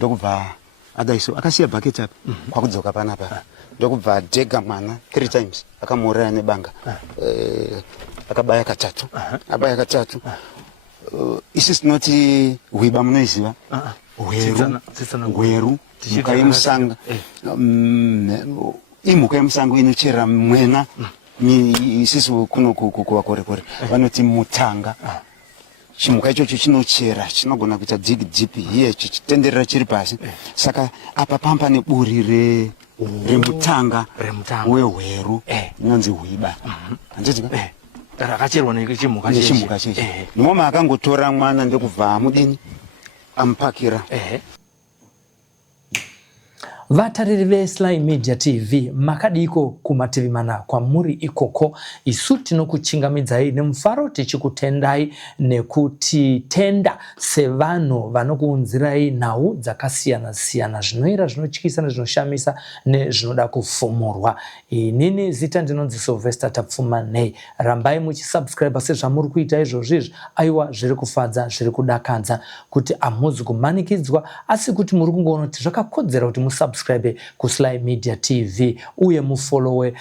ndokubva adaiso akasiya bucket apa kwakudzoka panapa ndokubva dhega mwana 3 times akamuraya nebanga akabaya katatu abaya katatu isi sinoti hwiba munoiziva hweru mhuka yemusanga imhuka yemusango inochera mwena isisu kuno kuvakorekore vanoti mutanga chimhuka ichocho chinochera chinogona kuita dig hiye chichitenderera chiri pasi saka apa pamba neburi remutanga wehweru inonzi hwiba handiti rakacherwa nechimhuka chechi nomama akangotora mwana ndokubva amudini amupakira vatariri veSlyMedia TV makadiko kumativi mana kwamuri ikoko isu tinokuchingamidzai nemufaro tichikutendai nekuti tenda sevanhu vanokuunzirai nhau dzakasiyana siyana zvinoira zvinotyisa nezvinoshamisa nezvinoda kufumurwa. Inini zita ndinonzi Sylvester Tapfumanei. Rambai muchisubscribe sezvamuri kuita izvozvizvi. Aiwa zviri kufadza zviri kudakadza kuti amuzi kumanikidzwa asi kuti muri kungoona kuti zvakakodzera kuti musubscribe kuSlyMedia TV uye mufollowe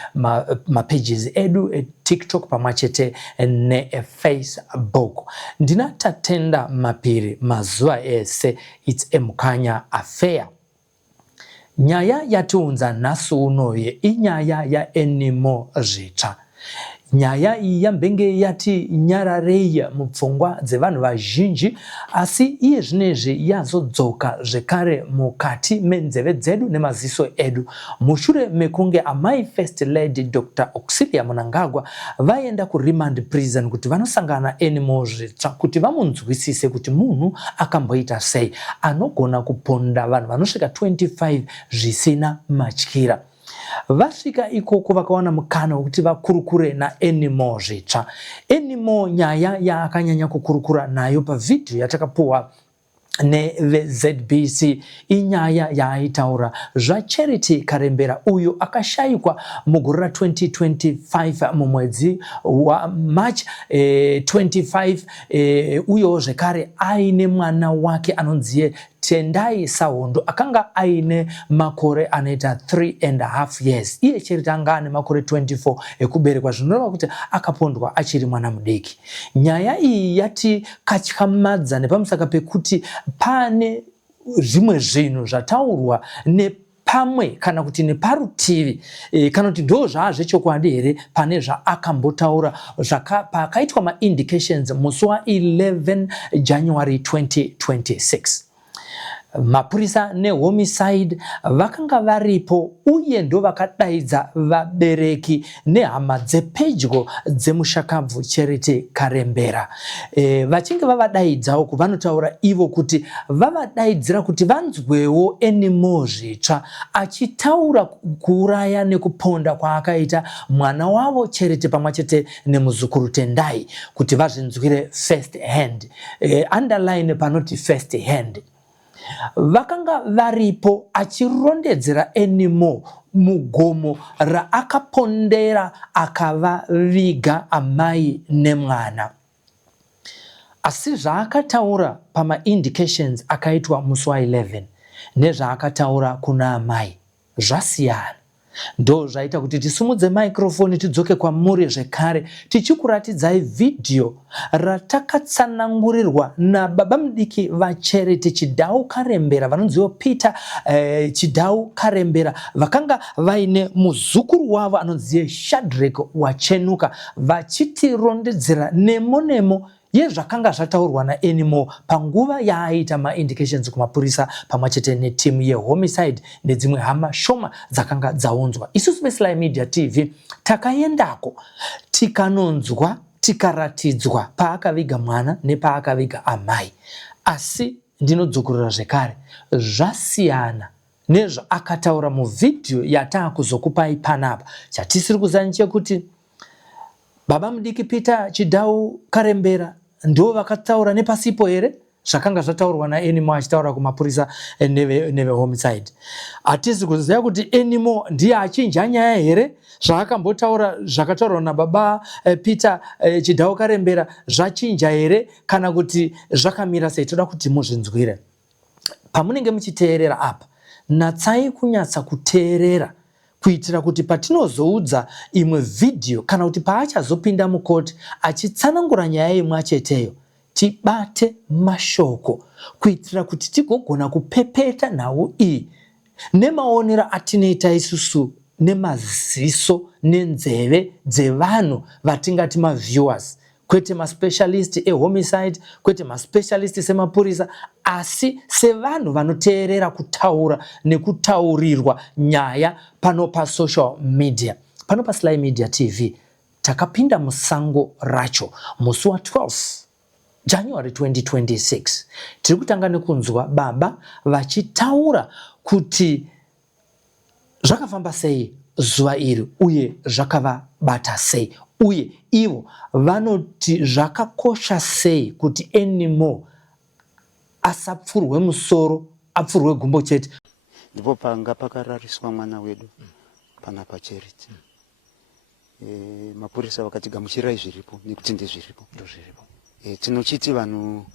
mapages edu TikTok pamwachete neFacebook. Ndinatatenda mapiri mazuva ese it's emukanya affair. Nyaya yatiunza nasu unoye inyaya ya animal zvitsva. Nyaya iyi yambenge yati nyararei mupfungwa dzevanhu vazhinji asi iye zvinezvi yazodzoka zvekare mukati menzeve dzedu nemaziso edu mushure mekunge amai First Lady Dr. Auxillia Mnangagwa vaenda kuremand prison kuti vanosangana animal zvitsva kuti vamunzwisise kuti munhu akamboita sei anogona kuponda vanhu vanosvika 25 zvisina matyira. Vasvika ikoko vakawana mukana wekuti vakurukure naanimal zvitsva. Animal nyaya yaakanyanya kukurukura nayo pavidhiyo yatakapuwa neveZBC inyaya yaaitaura zvaCharity Karembera uyo akashayikwa mugore ra2025 mumwedzi waMarch 25 uyo zvekare aine mwana wake anonzi Tendai Sahondo akanga aine makore anoita 3.5 years. Iye Charity anga ane makore 24 ekuberekwa zvinoreva kuti akapondwa achiri mwana mudiki. Nyaya iyi yati katyamadza nepamusaka pekuti pane zvimwe zvinhu zvataurwa nepamwe kana kuti neparutivi kana kuti ndo zvazvechokwadi here pane zvaakambotaura pakaitwa ma-indications musi wa11 January 2026. Mapurisa nehomicide vakanga varipo uye ndo vakadaidza vabereki nehama dzepedyo dzemushakabvu Charity Karembera. Vachinge vavadaidzawo kuvanotaura ivo kuti vavadaidzira kuti vanzwewo animal zvitsva achitaura kuuraya nekuponda kwaakaita mwana wavo Charity pamwachete nemuzukuru Tendai kuti vazvinzwire first hand. Underline panoti first hand. Vakanga varipo achirondedzera animal mugomo raakapondera akavaviga amai nemwana. Asi zvaakataura pama-indications akaitwa musi wa11 nezvaakataura kuna amai zvasiyana. Ndo zvaita kuti tisumudze microphone tidzoke kwamuri zvekare tichikuratidzai video ratakatsanangurirwa nababa mudiki vaCharity Chidau Karembera vanonziwo Peter Chidau Karembera vakanga vaine muzukuru wavo anonziye Shadrack wachenuka vachitirondedzera nemo yezvakanga zvataurwa naanimal panguva yaaita ma-indications kumapurisa pamwachete netimu yehomicide nedzimwe hama shoma dzakanga dzaunzwa. Isusu veSlyMedia TV takaendako tikanonzwa tikaratidzwa paakaviga mwana nepaakaviga amai. Asi ndinodzokorera zvekare zvasiyana nezvaakataura muvidhiyo yataakuzokupai panapa. Chatisiri kuzanya chekuti baba mudiki Peter Chidau Karembera ndo vakataura nepasipo here zvakanga zvataurwa naanimal achitaura kumapurisa nevehomicide. Hatisi kuziva kuti animal ndiye achinja nyaya here zvaakambotaura zvakataurwa nababa Peter Chidau Karembera zvachinja here kana kuti zvakamira sei. Toda kuti muzvinzwire. pamunenge muchiteerera apa, natsai kunyatsa kuteerera kuitira kuti patinozoudza imwe video kana kuti paachazopinda mukoti achitsanangura nyaya imwe cheteyo, tibate mashoko kuitira kuti tigogona kupepeta nhau iyi nemaonera atinoita isusu nemaziso nenzeve dzevanhu vatingati maviewers, kwete maspecialist ehomicide, kwete maspecialist semapurisa, asi sevanhu vanoteerera kutaura nekutaurirwa nyaya pano pa social media. Pano pa Sly Media TV takapinda musango racho musi wa 12 January 2026. Tiri kutanga nekunzwa baba vachitaura kuti zvakafamba sei zuva iri uye zvakavabata sei, uye ivo vanoti zvakakosha sei kuti anymore asapfurwe musoro, apfurwe gumbo chete. Ndipo panga pakarariswa mwana wedu pana pacheriti. Mapurisa vakatigamuchirai zviripo nekuti ndezviripo. Tinochiti vanhu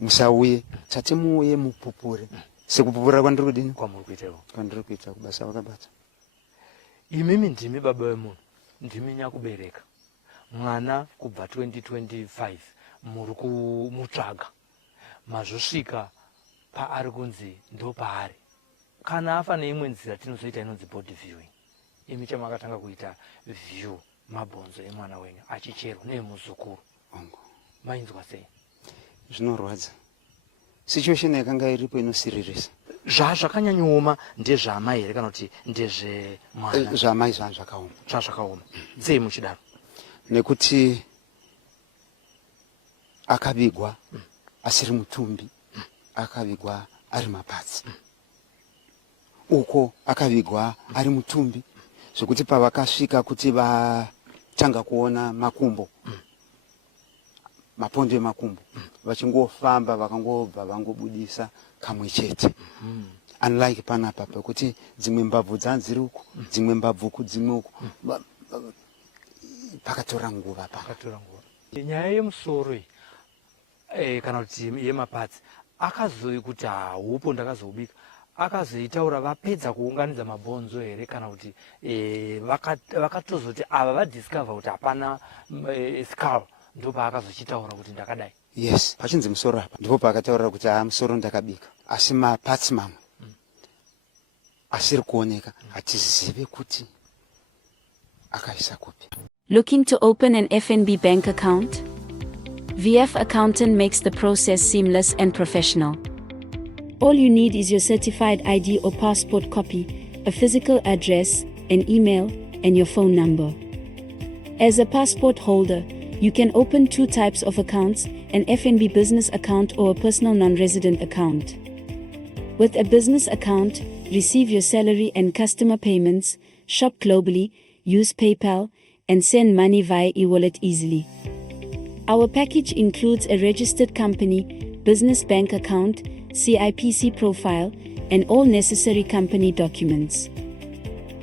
musauye, tati muuye mupupure. Sekupupura kwandiri kudini? Kwandiri kuita kubasa vakabata. Imimi ndimi baba wemunhu, ndimi nyakubereka. Mwana kubva 2025 muri kumutsvaga. Mazvosvika paari kunzi ndo paari. Kana afa neimwe nzira tinozoita inonzi body viewing. Imi chamakatanga kuita view mabhonzo emwana wenyu achicherwa neemuzukuru. Mainzwa sei? Zvinorwadza. Situation yakanga iripo inosiririsa. Zvakanyanyoma ndezvaamai here kana kuti ndezvemwana? Zvaamai zvakaoma. Zvakaoma. Sei muchidaro? Nekuti akavigwa asiri mutumbi, akavigwa ari mapatsi. Uko akavigwa ari mutumbi, zvokuti pavakasvika kuti vatanga kuona makumbo, mapondo emakumbo, vachingofamba vakangobva vangobudisa kamwe chete. Unlike panapa pekuti dzimwe mbabvu dzanziri uku, dzimwe mbabvu uku, dzimwe uku, pakatora nguva pa. Nyaya yemusoro kana kuti yemapatsi akazoi kuti haupo ndakazobika, akazoitaura vapedza kuunganidza mabhonzo here kana kuti vakatozoti ava vadiscover kuti hapana skull, ndo paakazochitaura kuti ndakadai. Yes, pachinzi musoro apa ndipo paakataura kuti musoro ndakabika, asi mapatsi mamwe asiri kuoneka, hatizive kuti akaisa kupi. Looking to open an FNB bank account? VF Accountant makes the process seamless and professional. All you need is your certified ID or passport copy, a physical address, an email, and your phone number. As a passport holder, you can open two types of accounts, an FNB business account or a personal non-resident account. With a business account, receive your salary and customer payments, shop globally, use PayPal, and send money via e-wallet easily. Our package includes a registered company, business bank account, CIPC profile, and all necessary company documents.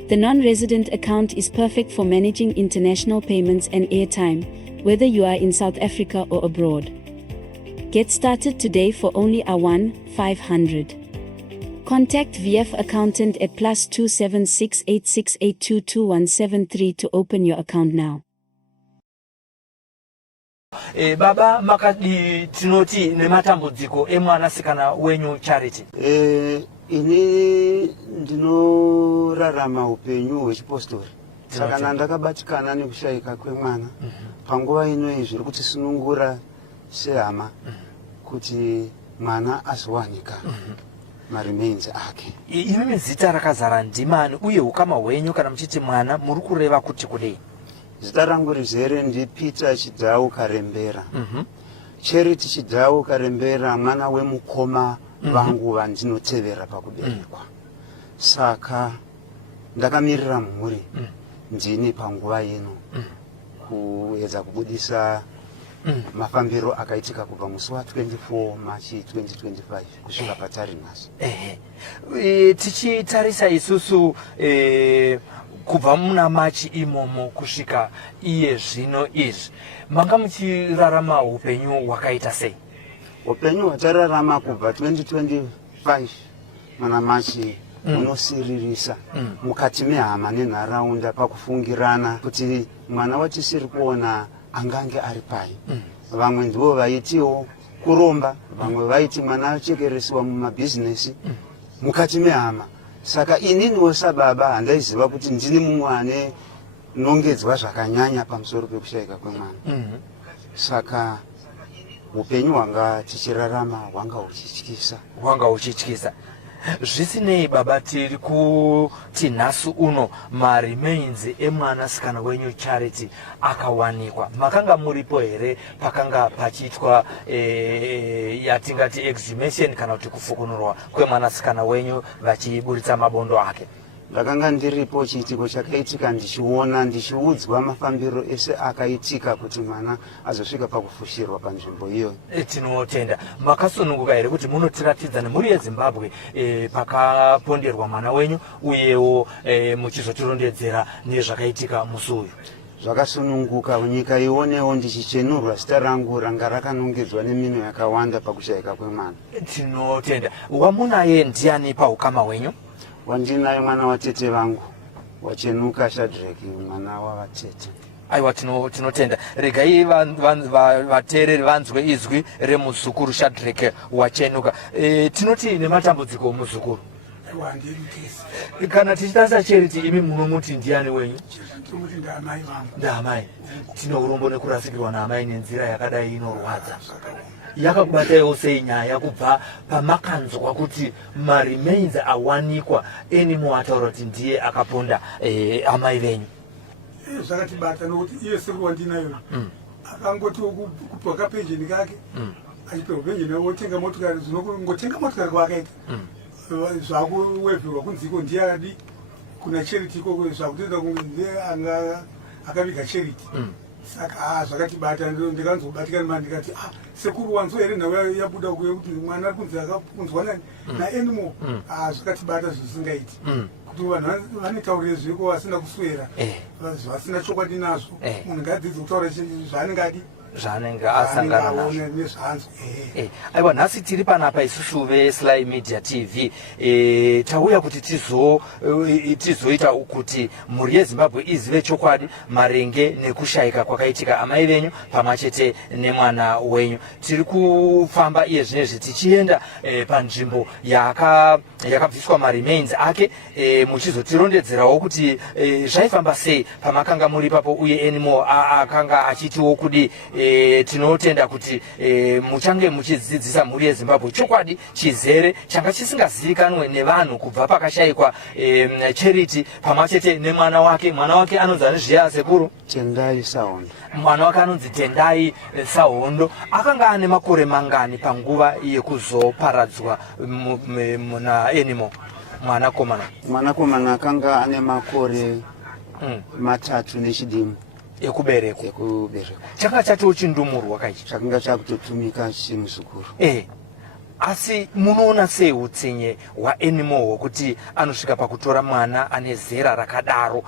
The non-resident account is perfect for managing international payments and airtime, whether you are in South Africa or abroad. Get started today for only a 1-500. Contact VF Accountant at +276 8682 2173 to open your account now. Baba makadi tinoti nematambudziko emwanasikana wenyu Charity. Ini ndinorarama upenyu hwechipostori. Saka ndakabatikana nekushayika kwemwana. Panguva ino zviri kuti sunungura sehama kuti mwana azowanika maremains ake. Imimi zita rakazara ndimani uye ukama hwenyu kana muchiti mwana muri kureva kuti kudei? Zita rangu rizere ndi Peter Chidhau Karembera. Charity Chidhau Karembera, mwana wemukoma vangu vandinotevera pakuberekwa. Saka ndakamirira mhuri ndini panguva ino kuedza kubudisa mafambiro akaitika kubva musi wa 24 March 2025 kusvika patari nhasi. Tichitarisa isusu kubva muna March imomo kusvika iye zvino izvi, manga muchirarama upenyu hwakaita sei? Upenyu hwatararama kubva 2025 5 mana machi unosiririsa mukati mehama nenharaunda pakufungirana kuti mwana watisiri kuona angange ari pai. Vamwe ndivo vaitiwo kuromba, vamwe vaiti mwana achekeresiwa mumabhizinesi mukati mehama. Saka ininiwo sababa handaiziva kuti ndini mumwe ane nongedzwa zvakanyanya pamusoro pekushayika kwemwana. Saka upenyu hwanga tichirarama hwanga huchityisa. Zvisinei baba, tiri kuti nhasi uno maremains emwanasikana wenyu Charity akawanikwa. Makanga muripo here pakanga pachiitwa yatingati exhumation kana kuti kufukunurwa kwemwanasikana wenyu vachiburitsa mabondo ake? Ndakanga ndiripo chiitiko chakaitika, ndichiona, ndichiudzwa mafambiro ese akaitika kuti mwana azosvika pakufushirwa panzvimbo iyo. Tinotenda. Makasununguka here kuti munotiratidza nemhuri yeZimbabwe pakaponderwa mwana wenyu uyewo muchizotirondedzera nezvakaitika musi uyu? Zvakasununguka, nyika ionewo ndichichenurwa zita rangu ranga rakanongedzwa nemino yakawanda pakushayika kwemwana. Tinotenda. Wamunaye ndiani paukama wenyu? Wandinaye mwana watete vangu wachenuka Shadrack, mwana wavatete. Aiwa, tinotenda. Regai vateereri vanzwe izwi remuzukuru Shadrack wachenuka. Tinoti nematambudziko muzukuru. Kana tichitasa Charity, imi munomuti ndiani wenyu? Ndaamai. Tino urombo nekurasikirwa naamai nenzira yakadai inorwadza. Yakakubataiwo sei nyaya kubva pamakanzwa kuti maremains awanikwa enimo ataura kuti ndiye akaponda amai venyu? Zvakatibata nokuti iye sekuru wandinayo akangoti kupiwa kapenjeni kake, achipiwa penjeni otenga motokari, ngotenga motokari kwakaita zvakuwevherwa kunziko ndiye akadi kuna Charity ikoko, zvakutenda kunge ndiye anga akaviga Charity. Saka zvakatibata, ndikanzobatikana mani ndikati sekuru wanzo here nhau yabuda kuye kuti mwana ari kunzi akakunzwa nani naenimo. Zvakatibata zvisingaiti kuti vanhu vanetaurire zviko vasina kuswera, vasina chokwadi nazvo. Munhu ngadzidze kutaura zvaanenge adi, zvaanenge asangana nezvanzo. Aiwa, nhasi tiri panapa isusu veSlyMedia TV tauya kuti tizoita kuti mhuri yeZimbabwe izive chokwadi marenge nekushayika kwakaitika amai venyu pamwechete nemwana wenyu. Tiri kufamba iye zvinezvi tichienda panzvimbo yakabviswa maremains ake, muchizotirondedzerawo kuti zvaifamba sei pamakanga muri papo uye enimo akanga achitiwo kudi. Tinotenda kuti muchange muchidzidzisa mhuri yeZimbabwe chokwadi chizere changa chisingazivikanwe nevanhu kubva pakashayikwa Charity pamwechete nemwana wake. Mwana wake anonzi anizviya sekuru? Tendai Sahondo. Mwana wake anonzi Tendai Sahondo. Akanga ane makore mangani panguva yekuzoparadzwa muna enimo mwanakomana? Akanga ane makore 3 nechidimu ekuberekwa. Changa chatiwo chindumurwa kaichi? Chakanga chakutotumika chimuzukuru. Asi munoona sei utsinye hwaenimo hwokuti anosvika pakutora mwana ane zera rakadaro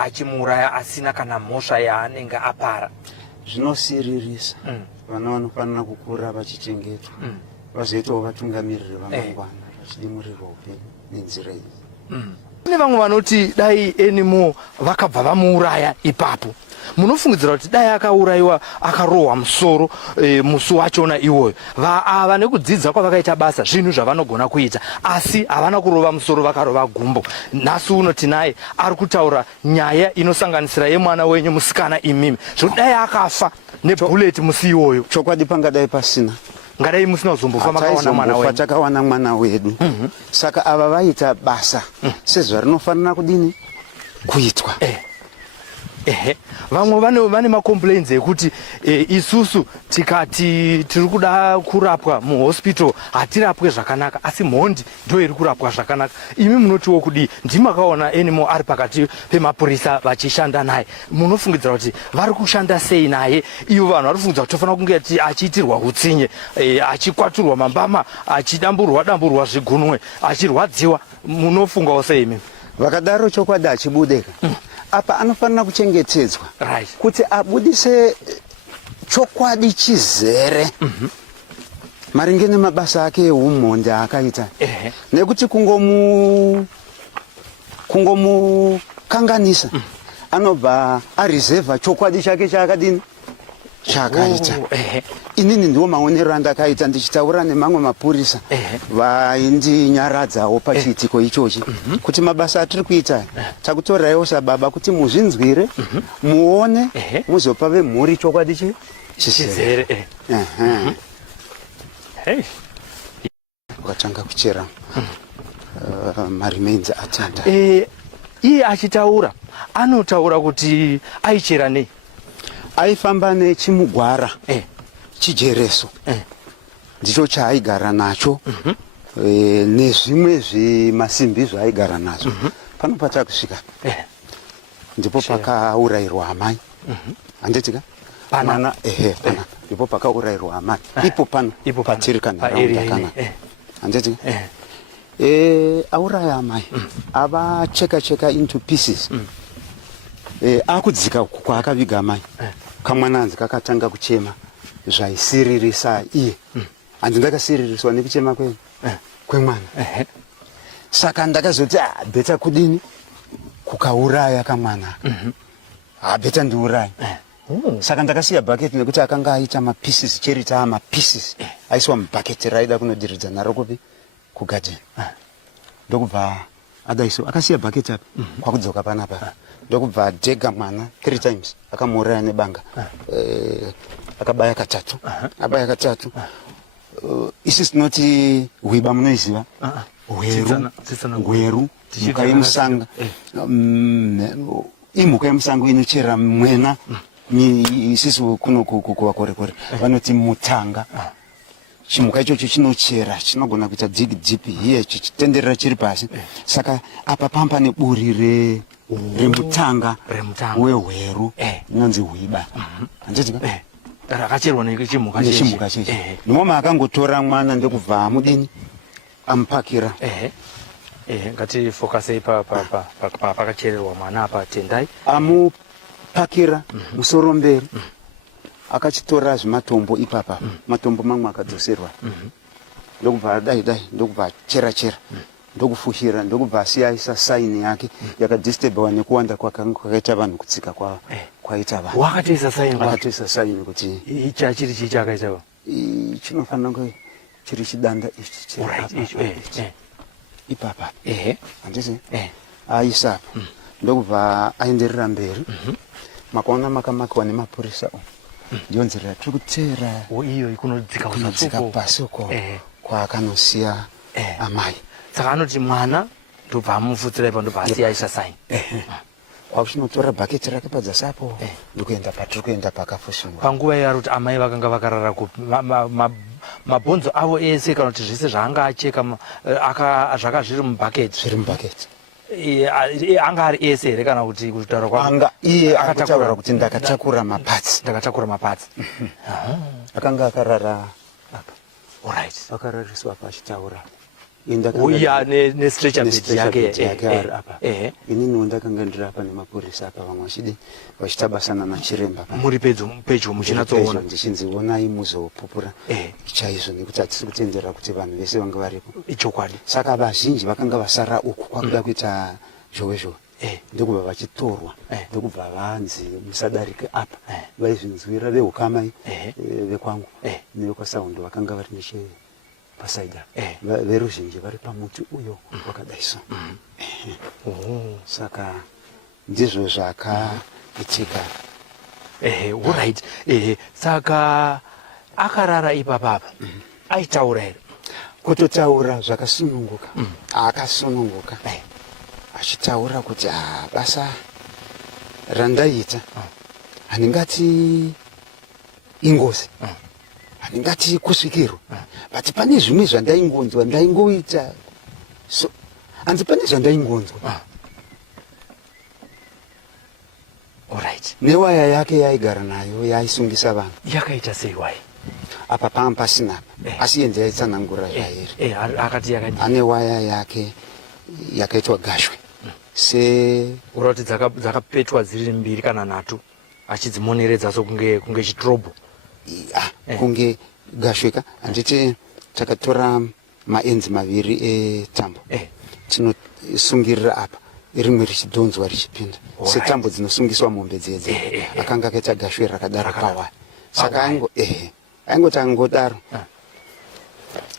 achimuraya asina kana mhosva yaanenge apara? Zvinosiririsa. Vana vanofanira kukura vachichengetwa, vazoitawo vatungamiriri vamangwana, vachidimurirwa upenyu nenzira iyi. Kune vamwe vanoti dai enimo vakabva vamuuraya ipapo, munofungidzira kuti dai akaurayiwa akarohwa musoro musi wachona iwoyo, ava nekudzidza kwavakaita basa zvinhu zvavanogona kuita, asi havana kurova musoro, vakarova gumbo. Nhasi uno tinaye ari kutaura nyaya inosanganisira yemwana wenyu musikana imimi, zvokuti dai akafa nebhuleti musi iwoyo. Chokwadi pangadai pasina, ngadai musina kuzombofa makawana mwana wenyu. Takawana mwana wedu. Saka ava vaita basa sezvarinofanira kudini kuitwa. Vamwe vane macomplaints ekuti isusu tikati tiri kuda kurapwa muhospital hatirapwe zvakanaka, asi mhondi ndo iri kurapwa zvakanaka. Imi munotiwo kudi? Ndimakaona enimo ari pakati pemapurisa vachishanda naye, munofungidzira kuti vari kushanda sei naye? Ivo vanhu vari kufungidzira kuti tofanira kunge achiitirwa utsinye, achikwaturwa mambama, achidamburwa zvigunwe, achirwadziwa. Munofungawo sei imi? Vakadaro chokwadi achibudeka apa anofanira kuchengetedzwa kuti abudise chokwadi chizere maringe nemabasa ake eumhondi akaita nekuti kungomukanganisa anobva areserva chokwadi chake chaakadini chaakaita. Inini ndiwo maonero andakaita ndichitaura nemamwe mapurisa vaindinyaradzawo pachiitiko ichochi kuti mabasa atiri kuita takutoraiwo sababa kuti muzvinzwire muone muzopa vemhuri chokwadi chizere. Wakatanga kuchera maremains atanda. Iye achitaura anotaura kuti aichera nei? Aifamba nechimugwara chijereso ndicho chaaigara nacho nezvimwe zvimasimbi zvaaigara nazvo. Pano patakusvika ndipo pakaurayirwa amai. Handitika pana pana ndipo pakaurayirwa amai. Ipo pano patiri kanharaunda kana handitika auraya amai ava cheka into pieces. Akudzika kwaakaviga amai kamwananzi kakatanga kuchema zvaisiririsa iye. Handi ndakasiririswa nekuchema kwemwana. Saka ndakazoti beta kudini kukauraya kamwana beta ndiuraya. Saka ndakasiya bhaketi nekuti akanga aita mapieces cherita mapieces aiswa mubhaketi raida kunodiridza naro kupi kugadheni. Ndokubva adaiso akasiya bhaketi apa kwakudzoka panapa ndokubva adhega mwana 3 times akamuuraya nebanga akabaya katatu abaya katatu. Isi sinoti hwiba munoiziva hweru mhuka yemusanga. Imhuka yemusango inochera mwena isisu kuno kuvakorekore vanoti mutanga. Chimhuka ichocho chinochera chinogona kuita deep hiye chichitenderera chiri pasi. Saka apa pamba neburi remutanga wehweru inonzi hwiba. Handitika rakacherwa nechimhuka chechi. Nomama akangotora mwana ndokubva amudini amupakira. Ngatifokasei pakachererwa mwana apa tendai. Amupakira musoro mberi akachitora zvimatombo ipapa matombo mamwe akadzoserwa ndokubva dai ndokubva chera ndokufushira ndokubva asiyaisa saini yake yakadisturbiwa nekuwanda kwakaita vanhu kutsika kwaita vanhu. Wakatoisa saini kuti chiri chichi akaita chinofanira kunge chiri chidanda ichi ipapa handisi aisa ndokubva aenderera mberi. Makaona makamakiwa nemapurisa ndiyo nzira yatiri kuteera iyo kunodzika pasi uko kwaakanosiya amai. Saka anoti mwana ndobva amufutsira ipa ndobva asiyaisa saini. Kwakuchinotora bhaketi rake padzasi apo ndikuenda patiri kuenda pakafushimwa. Panguva iyo ari kuti amai vakanga vakarara kupi mabhonzo avo ese kana kuti zvese zvaanga acheka zvaka zviri mubhaketi anga ari ese here kana kuti kutaura kwanga iye akataura kuti ndakatakura mapatsi. Akanga akarara apa. Alright. Akarariswa pachitaura nestretcher bed yake apa. Inini ndakanga ndiri apa nemapurisa apa vamwe vachitabasana nachiremba. Muri pedyo muchinatsoona ndichinzionai muzopupura chaizvo nekuti hatisi kutendera kuti vanhu vese vanga varipo. Ichokwadi. Saka vazhinji vakanga vasara uku kwakuda kuita zhowe ndokubva vachitorwa ndokubva vanzi musadarike apa. Vaizvinzwira vehukamai vekwangu nevekwasaundo vakanga vari neche pasaida veruzhinji vari pamuti uyo wakadaiso. Saka ndizvo zvakaitika. Alright. Saka akarara ipapapa aitaura here kutotaura zvakasununguka. Akasununguka achitaura kuti basa randaita handingati ingozi handingati kusvikirwa but pane zvimwe zvandaingonzwa ndaingoita so hanzi pane zvandaingonzwa. Alright. Newaya yake yaigara nayo yaisungisa vanhu yakaita sei waya apa pamba pasina asi iye ndiyaitsanangura zvairi. Akati yakadi ane waya yake yakaitwa gashwe se urati dzakapetwa dziri mbiri kana nhatu achidzimoneredza so kunge chitrobo kunge gashweka handiti takatora maenzi maviri etambo tinosungirira apa rimwe richidhonzwa richipinda setambo dzinosungiswa mombe dzedze akanga akaita gashwe rakadaro pawaya saka aingoti angodaro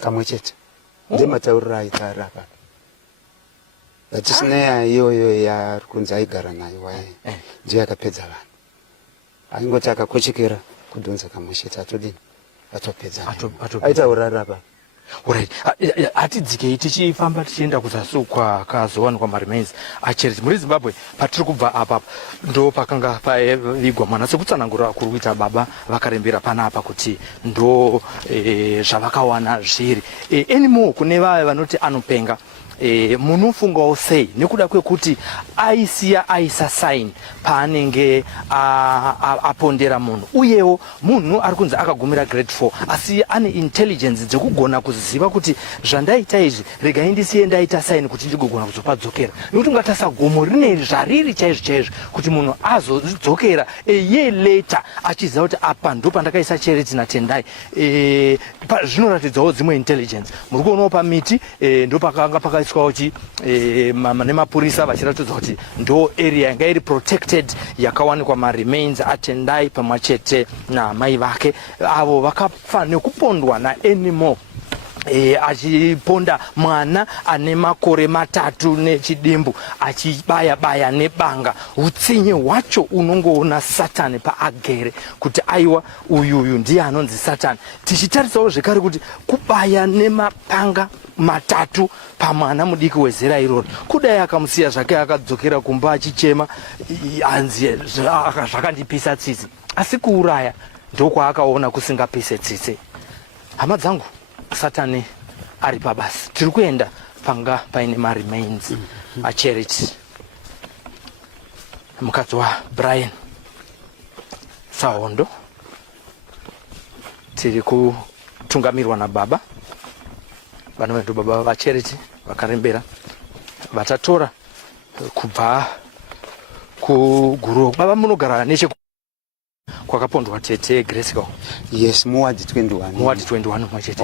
kamwe chete ndematauriro aitaara apa vatisina iyoyo yari kunzi aigara nayo ndiyo yakapedza vanhu aingoti akakochekera kudhonza kamwe chete atodini atopedza aitaurara apa. Alright, hatidzikei tichifamba tichienda kuzasi kwakazowanikwa maremains acheri muri Zimbabwe. Patiri kubva apa ndo pakanga pavigwa mwana, sekutsanangura kuri kuita baba vakarembera panapa kuti ndo zvavakawana zviri. Anymore kune vaya vanoti anopenga, munofungawo sei nekuda kwekuti aisa sign paanenge apondera munhu, uyewo munhu ari kunzi akagumira grade 4 asi ane intelligence dzekugona kuziva kuti zvandaita izvi regai ndisiye ndaita sign kuti ndigogona kuzopadzokera, nekuti ungatasa gomo rine zvariri chaizvo kuti munhu azodzokera ye later achiziva kuti apa ndo pandakaisa charity natendai. Zvinoratidzawo dzimwe intelligence. Muri kuonawo pamiti ndo pakanga pakaiswawo nemapurisa vachiratidza kuti ndo area yanga iri protected yakawanikwa maremains atendai pamwe chete naamai vake avo vakafa nekupondwa naanimal. Achiponda mwana ane makore 3 nechidimbu achibaya nebanga. Utsinye hwacho unongoona Satani paagere kuti aiwa uyu ndiye anonzi Satani. Tichitarisawo zvekare kuti kubaya nemapanga 3 pamwana mudiki wezera iroro, kudai akamusiya zvake akadzokera kumba achichema anzi zvakandipisa tsitsi, asi kuuraya ndokwaakaona kusingapise tsitsi. Hama dzangu, Satani ari pabasi. Tiri kuenda panga paine maremains acharity. Mukadzi waBrian Sahondo tiri kutungamirwa nababa, vana vedu baba vacharity vakarembera vatatora kubva kuguru. Baba munogara neche kwakapondwa tete Grace? Yes, muwadi 21 mwachete.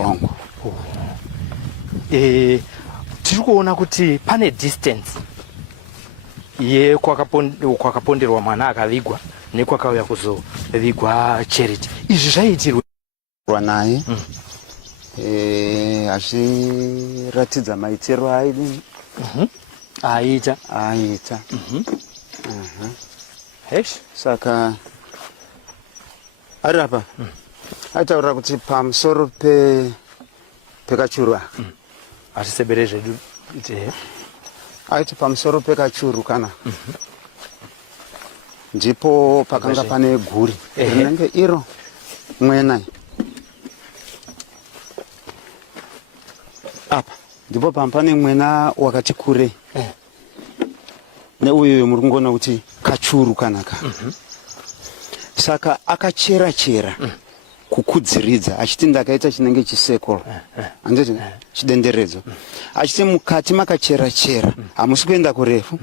Tiri kuona kuti pane distance ye kwakaponderwa mwana akavigwa nekwakauya kuzovigwa charity. Izvi zvaitirwa naye achiratidza maitiro aidi aita saka ari apa aitaura kuti pamusoro pekachuru atisebere zvedu aiti pamusoro pekachuru kana ndipo pakanga pane guri rinenge iro mwena apa ndipo pane mwena wakati kure neuyo muri kungoona kuti kachuru kanaka. Saka akachera kukudziridza achiti ndakaita chinenge chisekolo anditi chidenderedzo achiti mukati makachera hamusi kuenda kurefu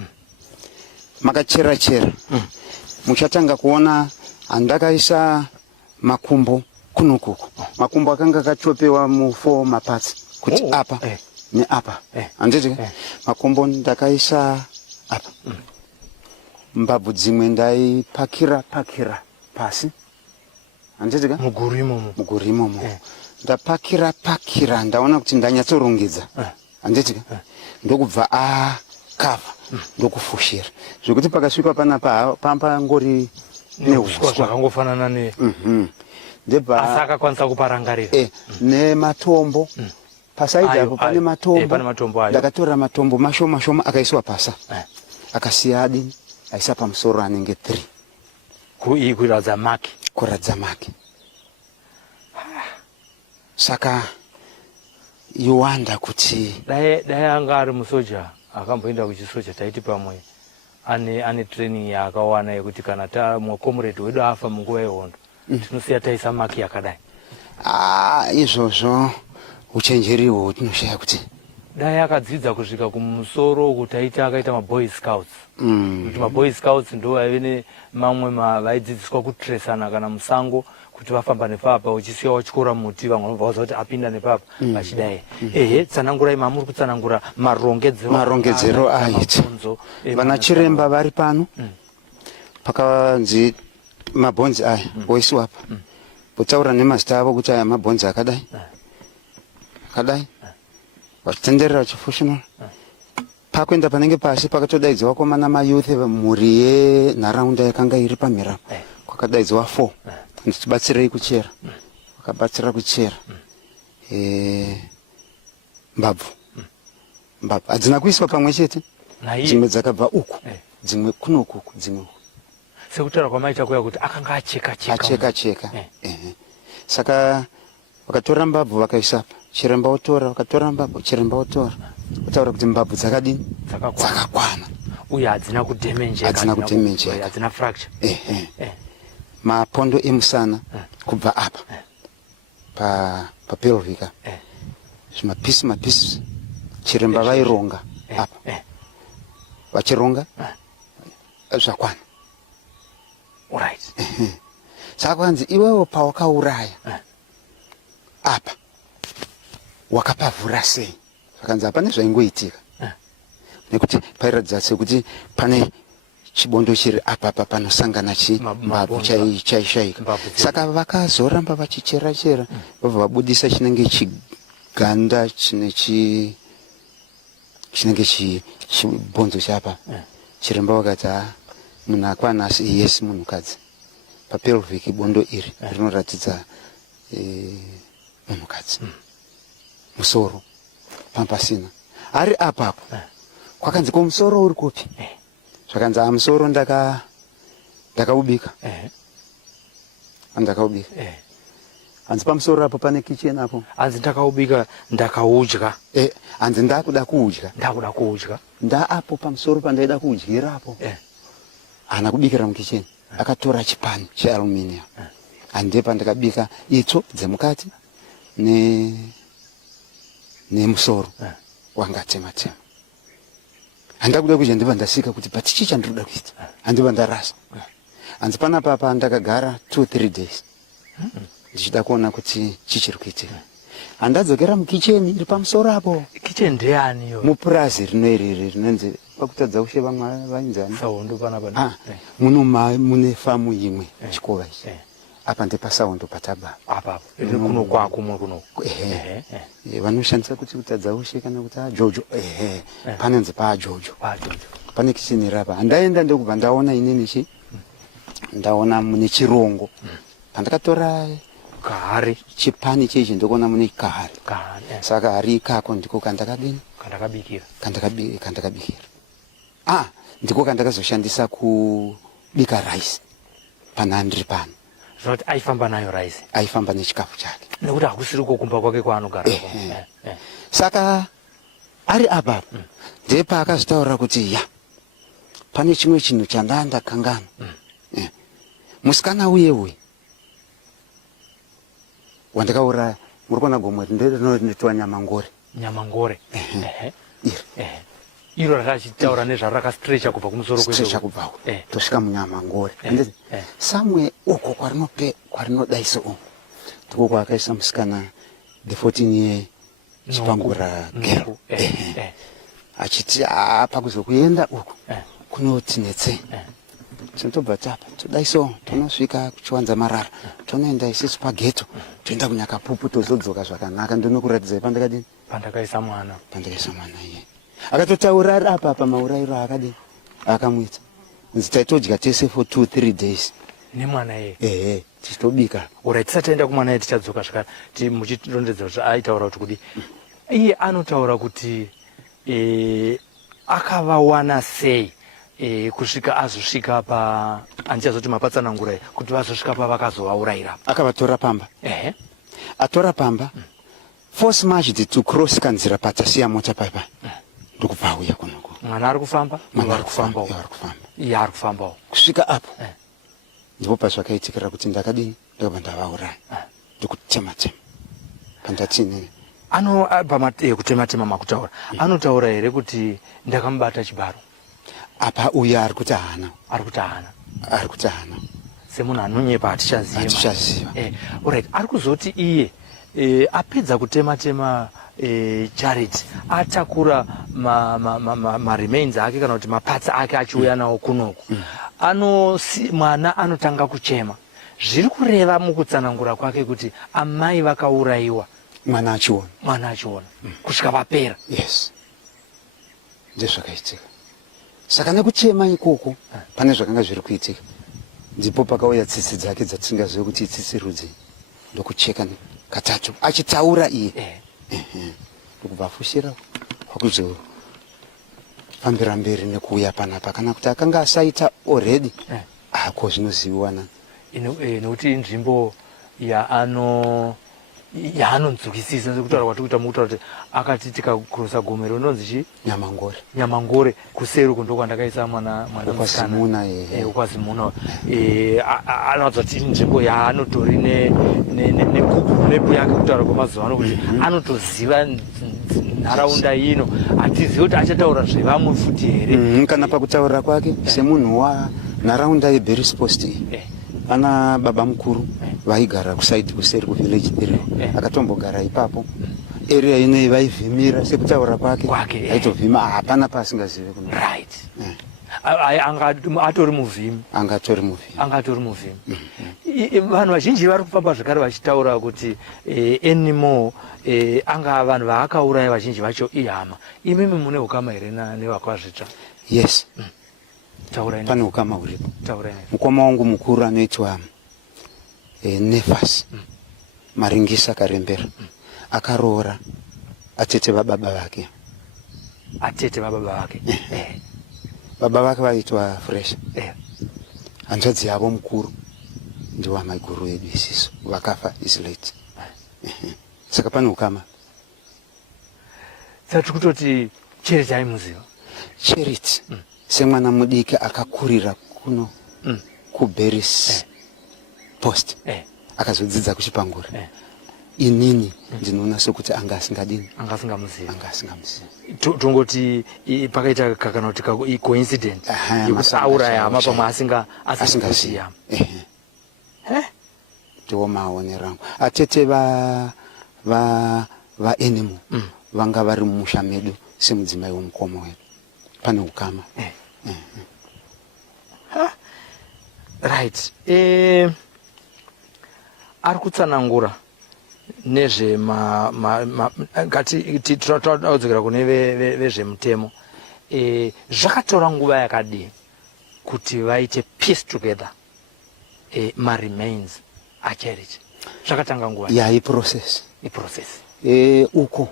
makachera muchatanga kuona andakaisa makumbo kunokuko. Makumbo akanga akachopewa mu4 mapatsi kuti apa neapa anditi makumbo ndakaisa apa, mbabvu dzimwe ndaipakira pasi anditi muguri imomo ndapakira ndaona kuti ndanyatsorongedza anditi ndokubva akava ndokufushira zvekuti pakasvika panapa pangori neuswa zvakangofanana ndebva asi akakwanisa kuparangarira nematombo pasaidi apo pane matombo. Ndakatora matombo mashoma akaiswa pasa akasiya adini aisa pamusoro anenge 3 kuradza maki. Saka iwanda kuti dai anga ari musoja akamboenda kuchisoja taiti pamwe ane training yaakawana yekuti kana comrade wedu afa munguva yehondo tinosiya taisa maki yakadai. Izvozvo uchenjeriwo tinoshaya kuti dai akadzidza kusvika kumusoro kuti akaita maboy scouts. Kuti maboy scouts ndo vaive nemamwe vaidzidziswa kutresana kana musango kuti vafamba nepapa uchisiya wachikora muti vamwe vabva kuti apinda nepapa vachidai. Ehe, tsanangurai mamuri kutsanangura marongedzero aita. Vana chiremba vari pano pakanzi mabhonzi aya oiswa apa. Kutaura nemazita avo kuti aya mabhonzi akadai vachitenderera vachifushunura. Pakuenda panenge pasi pakatodaidzwa vakomana mayouth mhuri yenharaunda yakanga iri pamhera kwakadaidzwa 4 ndichibatsirei kuchera. Vakabatsira kuchera mbabvu hadzina kuiswa pamwe chete, dzimwe dzakabva uku dzimwe kunoku dzimwe uku. Sekutaura kwamaita kuya kuti akanga acheka. Saka vakatora mbabvu vakaisa apa, chiremba otora, vakatora mbabvu, chiremba otora, kutaura kuti mbabvu dzakadini dzakakwana uye hadzina kudhemenjeka, hadzina fracture. Mapondo emusana kubva apa papelvica zvimapisi chiremba vaironga apa, vachironga zvakwana. Saka kwanzi iwewo pawakauraya apa wakapavhura sei? Zvakanzi hapana zvaingoitika nekuti pairatidza sekuti pane chibondo chiri apa panosangana mbabvu chaishayika. Saka vakazoramba vachichera vabva vabudisa chinenge chiganda chinenge chibonzo chapa. Chiremba vakati munhu akwana asi yes munhukadzi. Papelvic bondo iri rinoratidza munhukadzi. Musoro pampasina ari apapo kwakanzi kumusoro uri kupi? Zvakanzi musoro ndakaubika. Hanzi pamusoro apo pane kitchen apo. Hanzi ndakaubika ndakaudya. Hanzi ndakuda kuudya. Apo pamusoro pandaida kuudyira apo. Hana kubikira mukitchen. Akatora chipani chealuminium. Hande pandakabika itsvo dzemukati nemusoro wangatema. Handakuda kudya ndibva ndasika kuti patichi chandinoda kuita. Handibva ndarasa. Hanzi panapa pandakagara 2-3 days. Ndichida kuona kuti chichiri kuitika. Handadzokera mukitchen iri pamusoro apo. Kitchen ndeyani yo? Mupurazi rinoiriri rinonzi pakutadza ushe vamwe vainzani. Saundo panapa. Mune famu imwe chikova ichi. Apa ndepasaundo pataba. Apapo. Kuno kwakumwe kuno. Vanoshandisa kuti kutadza ushe kana kuti Jojo. Panonzi paJojo. Pane kitchen iri apa. Handaenda ndokubva ndaona inini ndaona mune chirongo. Pandakatora kahari chipani chechi ndikuona mune kahari. Saka hari ikako ndiko kandakabikira. Ndiko kandakazoshandisa kubika rice panhandiri pano. Zvoti aifamba nayo rice. Aifamba nechikafu chake. Nekuti hakusiri kumba kwake kwaanogara. Saka ari apapo ndepaakazotaura kuti pane chimwe chinhu chandandakangana. Musikana uye wandakauraya muri kuona gomwe rinoitwa nyamangore. Iro rakachitaura nezvarakastrecha kubva kumusoro kubva tosvika munyamangore. Samwe uko kwarinodaiso uko ndiko kwaakaisa musikana the 14 year chipangura girl. Achiti pakuzokuenda uko kunotinetse. Tinotobva tapa todaiso tonosvika kuchiwanza marara tonoenda isisu pageto toenda kunyakapupu tozodzoka zvakanaka. Ndinokuratidzai pandakaisa mwana iye akatotaura ari apa pamaurayiro akadini akamuita. Nzi taitodya tese for 2-3 days nemwana iye. Tichitobika. Tisataenda kumwana iye tichadzoka zvakare muchirondedza kuti aitaura kuti kudi iye anotaura kuti akavawana sei kusvika azosvika andichazoti mapatsanangurai kuti vazosvika pavakazovaurayira. Akavatora pamba. Atora pamba force marched to cross kanzira patasiya mota paipai ndokubva auya kunoko. Mwana ari kufamba iye ari kufambawo kusvika apo ndipo pazvakaitikira kuti ndakabva ndavauraya ndokutema pandatini kutematema makutaura. Anotaura here kuti ndakamubata chibaro. Apa uyo ari kuti haana. semunhu anonyepa hatichaziva. Alright, ari kuzoti iye apedza kutema charity atakura ma remains ake kana kuti mapatsa ake achiuya nawo kunoku. Mwana anotanga kuchema. Zviri kureva mukutsanangura kwake kuti amai vakaurayiwa. Mwana achiona. Kusvika papera. Yes. Ndezvakaitika. Saka nekuchema ikoko pane zvakanga zviri kuitika. Ndipo pakauya tsitsi dzake dzatingazive kuti itsitsi rudzi. Ndokucheka katatu achitaura iye. Ndokubvafushira kwakuzo fambira mberi nekuuya panapa kana kuti akanga asaita already. Ako zvinoziviwana. Nekuti nzvimbo yaanonzukisisa sekutaura kwatikuita mukutaura kuti akati tikakurosa gomero inonzi chi Nyamangore kuseri uko ndokwandakaisa mwana musikana ukwazimuna anowadza kuti nzvimbo yaanotori nepu yake kutaura kwemazuva ano kuti anotoziva nharaunda ino. Hatizivi kuti achataura zvevamwe futi here kana pakutaura kwake semunhu wanharaunda yeBerries Post. Ana baba mukuru vaigara kusaidi kuseri kuvillage 3 akatombogara ipapo. Area ine vaivhimira sekutaura kwake aitovhima hapana pasingazive kuno. Right. Atori muvhimi. Angatori muvhimi. Vanhu vazhinji vari kufamba zvakare vachitaura kuti animal anga vanhu vaakauraya vazhinji vacho ihama. Imimi mune ukama here nevakwazvitsva? Yes. Pane ukama huripo. Mukoma wangu mukuru anoitwa Nefas Maringisa Karembera akaroora atete vababa vake. Baba vake vaitwa Fresh. Hanzvadzi yavo mukuru ndiwo amai guru edu isiso vakafa is late. Saka pane ukama. Saka kutoti Charity aimuziva. Charity semwana mudiki akakurira kuno kuBerries Post akazodzidza kuchipangura. Inini ndinoona sokuti anga asingamuzivi. Tongoti pakaita kana kuti coincident yekuti auraya hama pamwe asingazivi. Ndiwo maonero angu. Atete va animal vanga vari mumusha medu semudzimai womukoma wedu. Pane ukama. Right. Ari kutsanangura nezve ngati tinodzokera kune vezvemutemo. Zvakatora nguva yakadini kuti vaite peace together ma-remains a-Charity? Zvakatanga nguva iprocess. Uko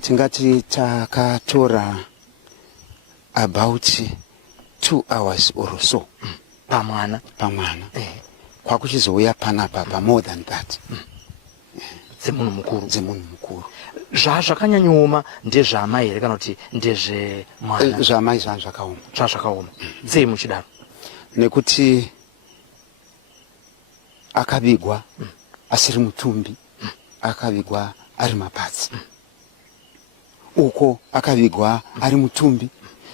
tingati takatora about 2 hours or so pamwana. Kwakuchizouya panapa pa more than that. Zemunhu mukuru. Zvakanyanyoma ndezvaamai here kana kuti ndezvemwana? Zvaamai zvakaoma. Sei muchidaro? Nekuti akavigwa asiri mutumbi, akavigwa ari mapatsi. Uko akavigwa ari mutumbi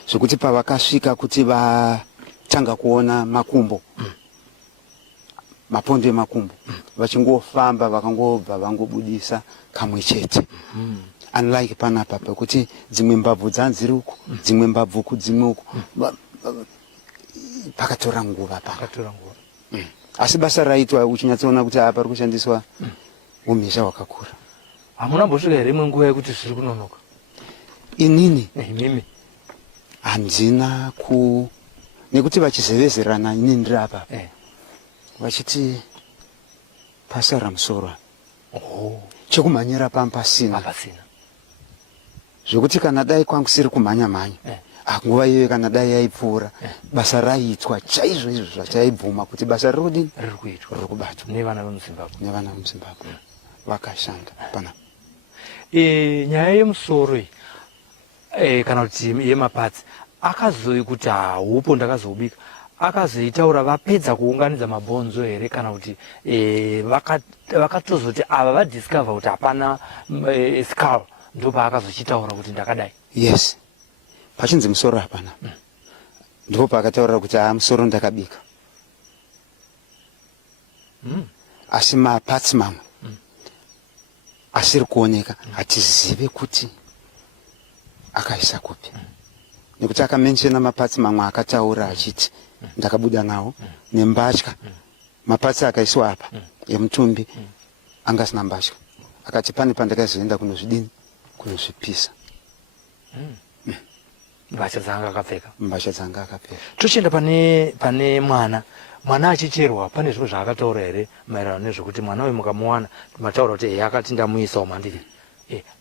zvekuti pavakasvika kuti vatanga kuona makumbo, mapondo emakumbo, vachingofamba vakangobva vangobudisa kamwe chete. Unlike panapa pekuti dzimwe mbabvu dzanziri uko, dzimwe mbabvu kudzimwe uko. Pakatora nguva pana. Asi basa raitwa uchinyatsoona kuti apa rikushandiswa umhizha hwakakura. Hamuna mbosvika here imwe nguva yekuti zviri kunonoka? Inini mimi handina nekuti vachizevezerana ini ndiri apa vachiti pasara musoro chekumhanyira pasina zvekuti kana dai kwangu siri kumhanya nguva iyoyo kana dai yaipfuura basa raiitwa chaizvo izvo zvachaibvuma kuti basa riri kubatwa nevana vemuzimbabwe vakashanda panapa. Nyaya yemusoro kana kuti yemapatsi akazoi kuti haupo ndakazobika akazoitaura vapedza kuunganidza mabhonzo here kana kuti vakatozoti ava vadiscover kuti hapana skull ndo paakazochitaura kuti ndakadai? Yes, pachinzi musoro hapana ndipo paakataura kuti musoro ndakabika. asi mapatsi mamwe asiri kuoneka hatizive kuti akaisa kupi nekuti akamenshena mapatsi mamwe akataura achiti ndakabuda nawo nembatya mapatsi akaiswa apa emutumbi angasina mbatya akati pane pandakazoenda kunozvidini kunozvipisa mbatya dzanga akapfeka tochienda pane mwana achicherwa pane zviro zvaakataura here maererano nezvekuti mwana uyu mukamuwana mataura kuti akati ndamuisawo mandiri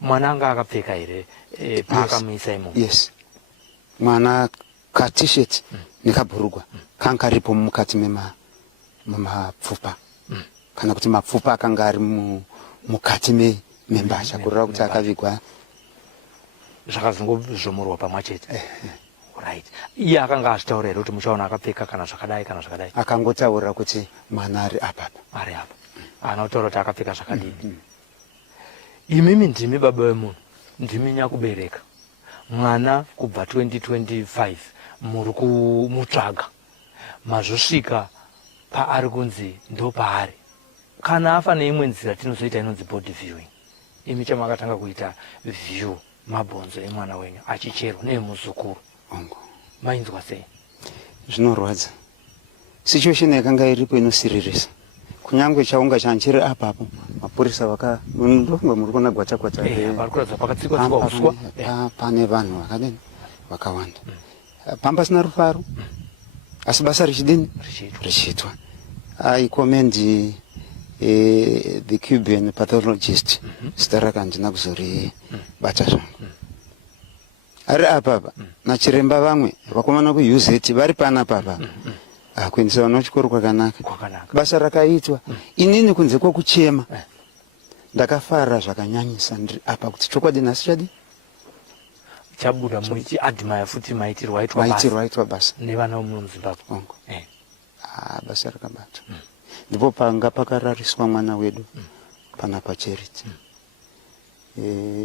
mwana anga akapfeka here paakamuisa imomo? Yes, mwana katisheti nekabhurugwa kanga karipo mukati memapfupa kana kuti mapfupa akanga ari mukati membatya kureva kuti akavigwa zvakazongozvomorwa pamwe chete. Right. Iye akanga achitaura here kuti muchaona akapfeka kana zvakadai kana zvakadai? Akangotaura kuti mwana ari apa ana kutaura kuti akapfeka zvakadini. Imimi ndimi baba wemunhu, ndimi nyakubereka mwana kubva 2025 muri kumutsvaga mazvosvika paari kunzi ndo paari. Kana afa neimwe nzira tinozoita inonzi body viewing. Imi chamakatanga kuita view mabhonzo emwana wenyu achicherwa neemuzukuru. Mainzwa sei? Zvinorwadza. Situation yakanga iripo inosiririsa. Kunyange chaunga chanchiri apapo mapurisa ndofunga muri kuona gwata varikuradza pakatsikwa uswa pane vanhu vakadini vakawanda. Pamba sina rufaro asi basa richidini richiitwa. I commend the Cuban pathologist zita rake handina kuzoribata zvangu. Ari apapa nachiremba vamwe vakomana kuUZ vari pana papa kuendesa vana kuchikoro kwakanaka. Basa rakaitwa. Inini kunze kwokuchema ndakafara zvakanyanyisa ndiri apa kuti chokwadi nhasi chadi chabuda muichi admire futi maitirwa aitwa basa nevana vemuZimbabwe. Basa rakabata. Ndipo panga pakarariswa mwana wedu pana pacharity.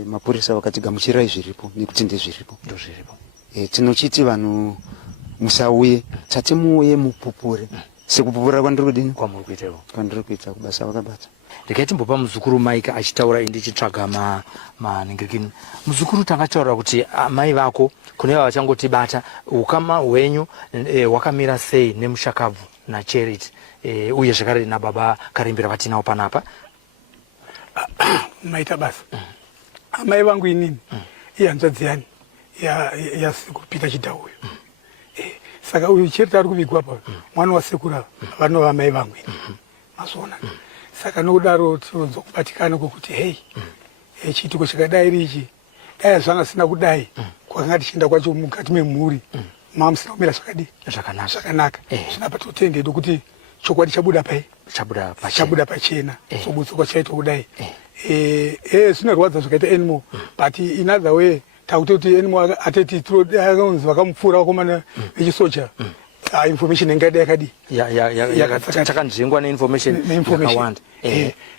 Mapurisa vakati gamuchirai zviripo nekuti ndezviripo. Tinochiti vanhu musauye tati muuye mupupure sekupupura kwandiri kudini kwandiri kuita kubasa vakabata. Ndikaitimbopa muzukuru Mike achitaura ndichitsvaga maningirikini. Muzukuru takataura kuti mai vako kune vachangotibata ukama hwenyu wakamira sei nemushakabvu naCharity uye zvakare nababa Karimbira vatinawo panapa. Maita basa amai vangu inini ihanzvadzi yani yasekupita chidhauyo. Saka uyu Charity ari kuvigwa pa mwana wasekura vanova mai vangu mazona. Saka nokudaro tinonzwa kubatikana kwokuti hei chitiko chakadai ichi dai zvanga sina kudai kwakanga tichienda kwacho mukati memhuri mamusina kumira zvakanaka zvinapa totende kuti chokwadi chabuda pachena sobutsuka chaitwa kudai. Zvinorwadza zvakaita animal but in other way takutoti animal ateti akanzi vakamupfuura vakomana vechisoja information ingada yakadi chakanzvingwa neinformation yakawanda.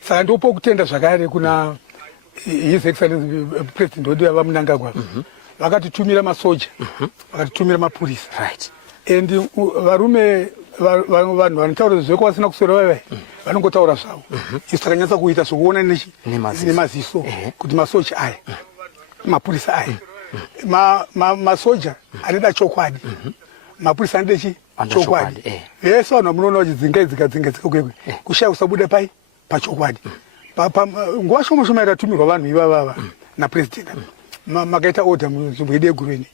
Saka ndopo kutenda zvakare kuna His Excellency President wedu Mnangagwa vakatitumira masoja vakatitumira mapurisa and varume vanhu vanotaura zveko vasina kuswera vavai vanongotaura zvavo. Isu takanyatsa kuita zvokuona nemaziso kuti masoja aya mapurisa aya masoja anoda chokwadi mapurisa anoda chokwadi. Vese vanhu vamunoona vachidzinga kwekwe kushaya kusabuda pachokwadi. Nguva shoma shoma yakatumirwa vanhu ivavava napresident makaita order munzvimbo yedu yeGurweni.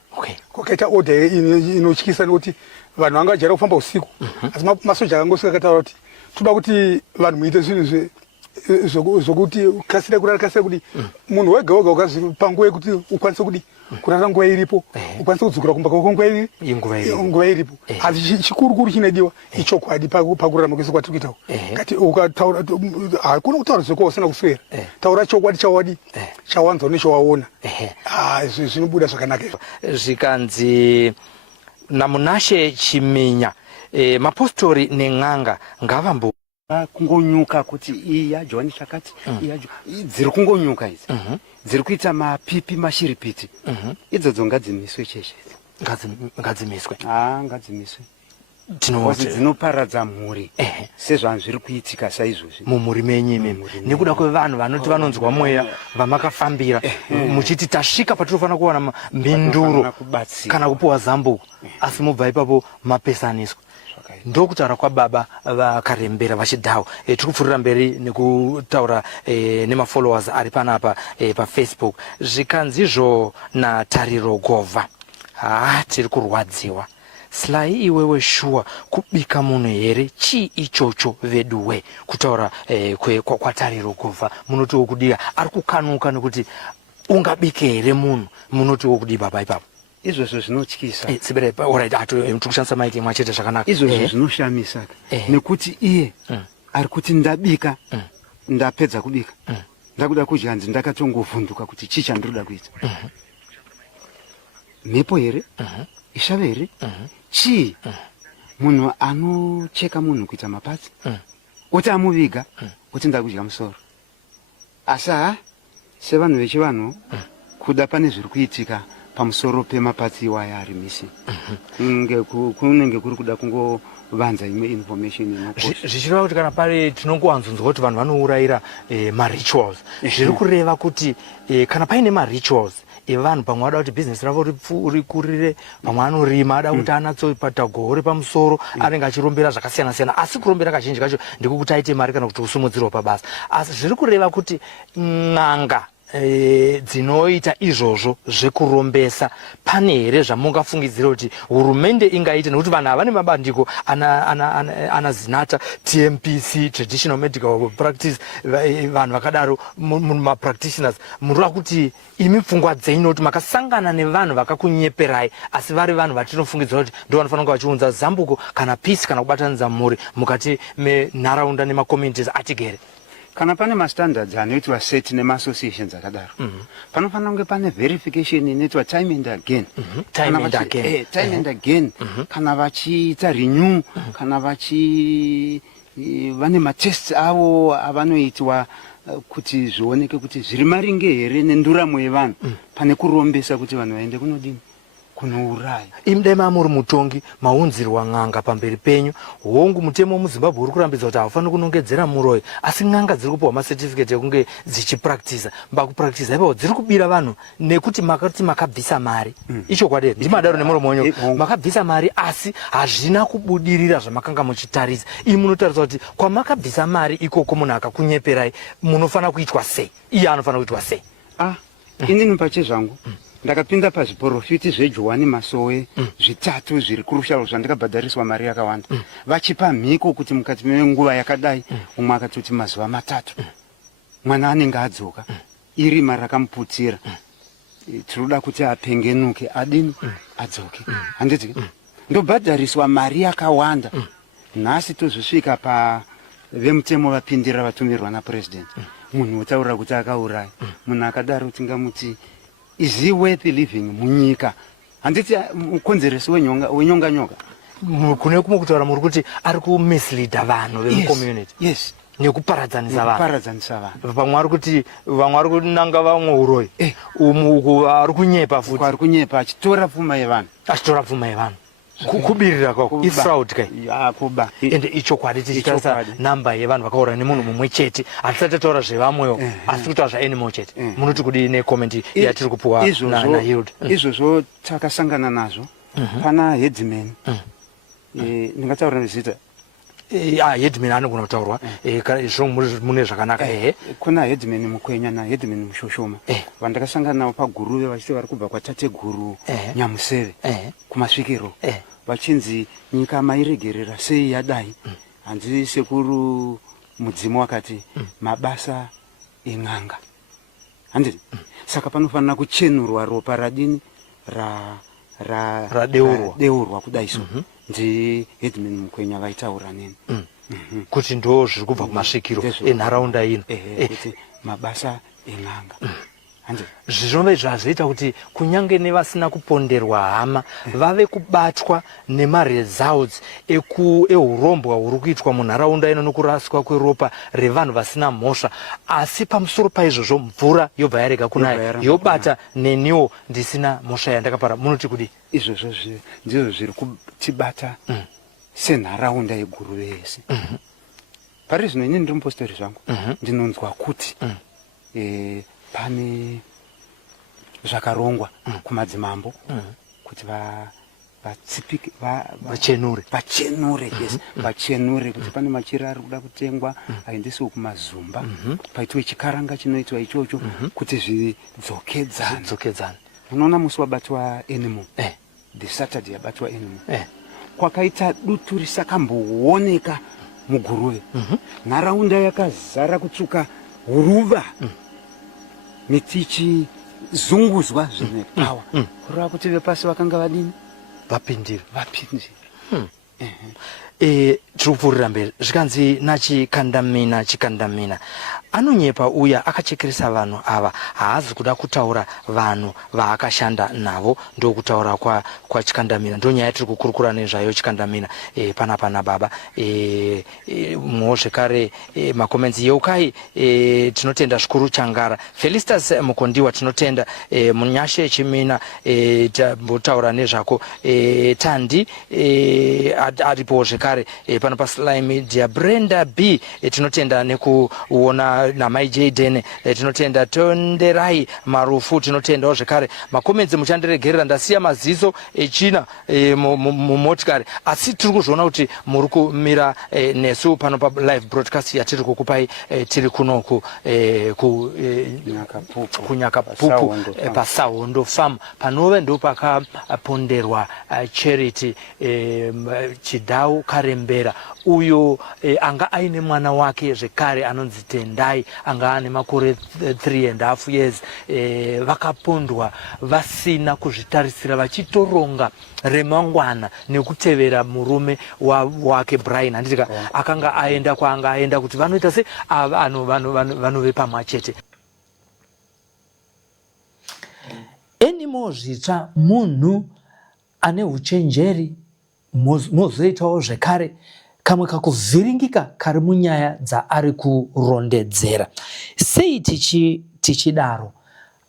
Kwakaita order inotyisa nekuti vanhu vangajara kufamba usiku asi masoja akangosvika akataura kuti toda kuti vanhu muite zvinhu zvokuti kasira kuti munhu wega wega ukazipanguva yekuti ukwanise kudi kurara nguva iripo ukwanise kudzokera kumba kwako nguva iripo. Asi chikurukuru chinodiwa ichokwadi pakurarama kwese kwatiri kuitawo. Kati ukataura hakuna kutaura zveko usina kuswera taura chokwadi chawanzwa nechowaona zvinobuda zvakanaka. Zvikanzi namunashe Chiminya mapostori nen'anga ngavambo kungonyuka kuti iya John chakati iya dziri kungonyuka idzi dziri kuita mapipi mashiripiti idzodzo ngadzimiswe cheshe ngadzimiswe ngadzimiswe tinoti dzinoparadza mhuri sezvanhu zviri kuitika saizvozvi mumhuri menyu imemi nekuda kwevanhu vanoti vanonzwa mweya vamakafambira muchiti tasvika patinofanira kuwana mhinduro kana kupiwa zambuko asi mubva ipapo mapesaniswa. Ndokutaura kwababa vakarembera vachidhawo. Tiri kupfuurira mberi nekutaura nemafollowers ari panapa paFacebook. Zvikanzizvo natariro govha. Tiri kurwadziwa. Sly iwewe shuwa kubika munhu here chi ichocho veduwe kutaura kwatariro govha munotiwo kudira ari kukanuka nekuti ungabike here munhu munotiwo kudi baba ipapo. Izvozvo zvinotyisa. Sibere alright kushandisa maiki mwachete zvakanaka. Izvozvo zvinoshamisa nekuti iye ari kuti ndabika ndapedza kubika ndakuda kudya hanzi ndakatongovhunduka kuti chii chandinoda kuita. Mhepo here ishave here chii munhu anocheka munhu kuita mapatsi oti amuviga kuti ndakudya musoro asi sevanhu vechivanhu kuda pane zviri kuitika pamusoro pemapatsi iwaya ari misi kunenge kuri kuda kungovanza imwe information inokosha zvichireva kuti kana pari tinongowanzonzwa kuti vanhu vanourayira marituals zviri kureva kuti kana paine marituals evanhu pamwe vada kuti bhizinesi ravo rikurire pamwe anorima ada kuti anatsopata gore pamusoro anenge achirombera zvakasiyana siyana asi kurombera kazhinji kacho ndikuti aite mari kana kuti usimudzirwa pabasa asi zviri kureva kuti n'anga dzinoita izvozvo zvekurombesa pane here zvamungafungidzira kuti hurumende ingaita nekuti vanhu ava nemabandiko ana zinata TMPC traditional medical practice vanhu vakadaro mapractitioners murova kuti imi pfungwa dzenyu kuti makasangana nevanhu vakakunyeperai asi vari vanhu vatinofungidzira kuti ndo vanofanira kunge vachiunza zambuko kana peace kana kubatanidza mhuri mukati menharaunda nemacommunities atigere. Kana pane mastandards anoitwa set nema-associations akadaro panofanira kunge pane verification inoitwa time and again time and again kana vachiita renew kana vane matests avo avanoitwa kuti zvioneke kuti zviri maringe here nenduramo yevanhu pane kurombesa kuti vanhu vaende kunodini kunouraya. Imdai mamuri mutongi maunzirwa n'anga pamberi penyu hongu mutemo muZimbabwe uri kurambidza kuti haufaniri kunongedzera muroyi asi n'anga dziri kupiwa macertificate ekunge dzichipractice mbakupractice ipapo dziri kubira vanhu nekuti makati makabvisa mari icho kwadero ndimadaro nemuromo wenyu makabvisa mari asi hazvina kubudirira zvamakanga muchitarisa imi munotaridza kuti kwamakabvisa mari ikoko munhu akakunyeperai munofanira kuitwa sei iye anofanira kuitwa sei. Inini pachezvangu ndakapinda pazviprofiti zveJohani Masowe zvitatu zviri kurushalo zvandikabhadhariswa mari yakawanda vachipa mhiko kuti mukati menguva yakadai umwe akatoti mazuva 3 mwana anenge adzoka irima rakamuputira tinoda kuti apengenuke adini adzoke handiti ndobhadhariswa mari yakawanda nhasi tozosvika vemutemo vapindira vatumirwa napresident munhu otaura kuti akauraya munhu akadaro tingamuti is he worth living munyika handiti mukonzeresi wenyonga nyoka kune kumwe kutaura muri kuti ari kumisleada vanhu vemucommunity yes nekuparadzanisa vanhu pamwe ari kuti vamwe ari kunanga vamwe uroyi umu ari kunyepa futi ari kunyepa achitora pfuma yevanhu kubirira kwako ifraud kai kuba ende ichokwadi tichitarisa namba yevanhu vakaura nemunhu mumwe chete hatisati taura zvevamwewo asi kutaura zvaanimal chete munoti kudi necomment yatiri kupiwa naHild izvozvo takasangana nazvo pana headman ndingataura nezita headman anogona kutaurwa mune zvakanaka kuna headman mukwenya naheadman mushoshoma vandakasangana navo paguruve vachiti vari kubva kwatateguru nyamuseve kumasvikiro vachinzi nyika mairegerera sei yadai hanzi sekuru mudzimu wakati mabasa en'anga handiti saka panofanira kuchenurwa ropa radini radeurwa kudaiso ndi-headman mukwenya vaitaura neni kuti ndo zviri kubva kumasvikiro enharaunda ino kuti mabasa en'anga zvinove zvazoita kuti kunyange nevasina kuponderwa hama vave kubatwa nemaresults eurombwa huri kuitwa munharaunda ino nokuraswa kweropa revanhu vasina mhosva asi pamusoro paizvozvo mvura yobva yarega kunaya yobata neniwo ndisina mhosva yandakapara munoti kudi izvozvo ndizvo zviri kutibata senharaunda yeguruve yese. Pari zvino ini ndiri mupostori zvangu ndinonzwa kuti pane zvakarongwa kumadzimambo kuti vachenure yes vachenure kuti pane machira ari kuda kutengwa aendesiwo kumazumba paitwe chikaranga chinoitwa ichocho kuti zvidzokedzane. Unoona musi wabatwa animal the Saturday yabatwa animal kwakaita dutu risakambooneka muguruve. Nharaunda yakazara kutsuka huruva miti ichizunguzwa zvine pawa kureva kuti vepasi vakanga vadini vapindira tirikupfuurira mberi zvikanzi chikandamina anonyepa uya akachekeresa vanhu ava haazi kuda kutaura vanhu vaakashanda navo ndokutaura kwa chikandamina ndonyaya tiri kukurukura nezvayo chikandamina pana baba mwo zvekare makomenzi yeukai tinotenda zvikuru Changara Felicitas Mukondiwa tinotenda munyashe chimina tambotaura nezvako Tandi aripo zvekare pano pa Sly Media Brenda B tinotenda nekuona namai Jaden tinotenda Tonderai Marufu tinotendawo zvekare makomenzi muchandiregerera ndasiya maziso echina mumotikari asi tiri kuzviona kuti muri kumira nesu pano pa live broadcast yatiri kukupai tiri kunoku kunyakapupu paSahondo Farm panove ndo pakaponderwa charity Chidau Karembera uyo anga aine mwana wake zvekare anonzi Tendai anga ane makore 3.5 years vakapondwa vasina kuzvitarisira vachitoronga remangwana nekutevera murume wake Brian handitika akanga aenda kwaanga aenda kuti vanoita se vanove pamwe chete. Enimo zvitsva munhu ane uchenjeri mozoitawo zvekare kamwe kakuvhiringika kari munyaya dzaari kurondedzera. Sei tichidaro?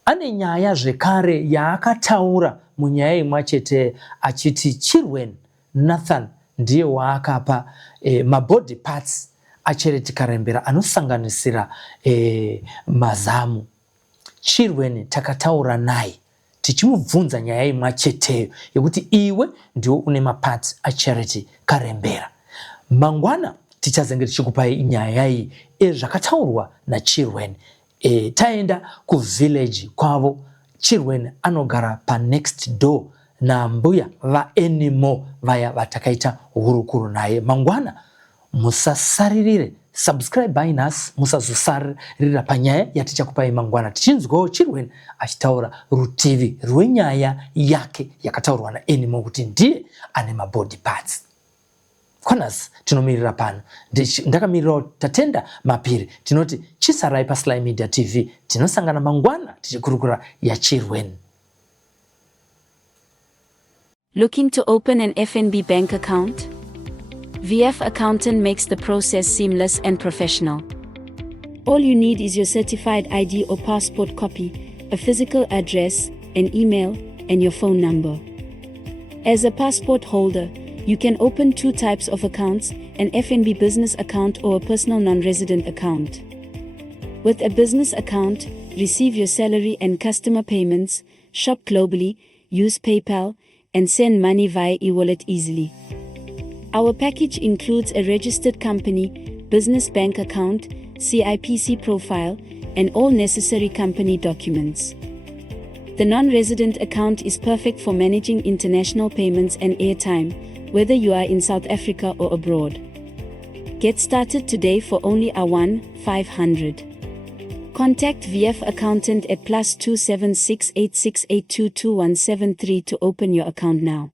Ane nyaya zvekare yaakataura munyaya imwe chete achiti Chirwen Nathan ndiye waakapa mabody parts aCharity Karembera anosanganisira mazamu. Chirwen takataura naye tichimubvunza nyaya imwe cheteyo yekuti iwe ndiwo une maparts aCharity Karembera. Mangwana tichazenge tichikupai nyaya iyi zvakataurwa naChirwen. Taenda kuvillage kwavo Chirwen anogara pa next door nambuya vaanimal vaya vatakaita hurukuru naye. Mangwana musasaririre subscribe nas musazosarira panyaya yatichakupai mangwana tichinzwawo Chirwen achitaura rutivi rwenyaya yake yakataurwa naanimal kuti ndiye ane mabody parts. Kwanas tinomirira pano ndakamirirawo Tatenda Mapiri tinoti chisarai pa SlyMedia TV tinosangana mangwana tichikurukura yaChirwen. Looking to open an FNB bank account? VF Accountant makes the process seamless and professional. All you need is your certified ID or passport copy, a physical address, an email, and your phone number. As a passport holder, you can open two types of accounts, an FNB business account or a personal non-resident account. With a business account, receive your salary and customer payments, shop globally, use PayPal, and send money via e-wallet easily. Our package includes a registered company, business bank account, CIPC profile, and all necessary company documents. The non-resident account is perfect for managing international payments and airtime, whether you are in South Africa or abroad. Get started today for only a 1-500. Contact VF Accountant at +27686822173 to open your account now.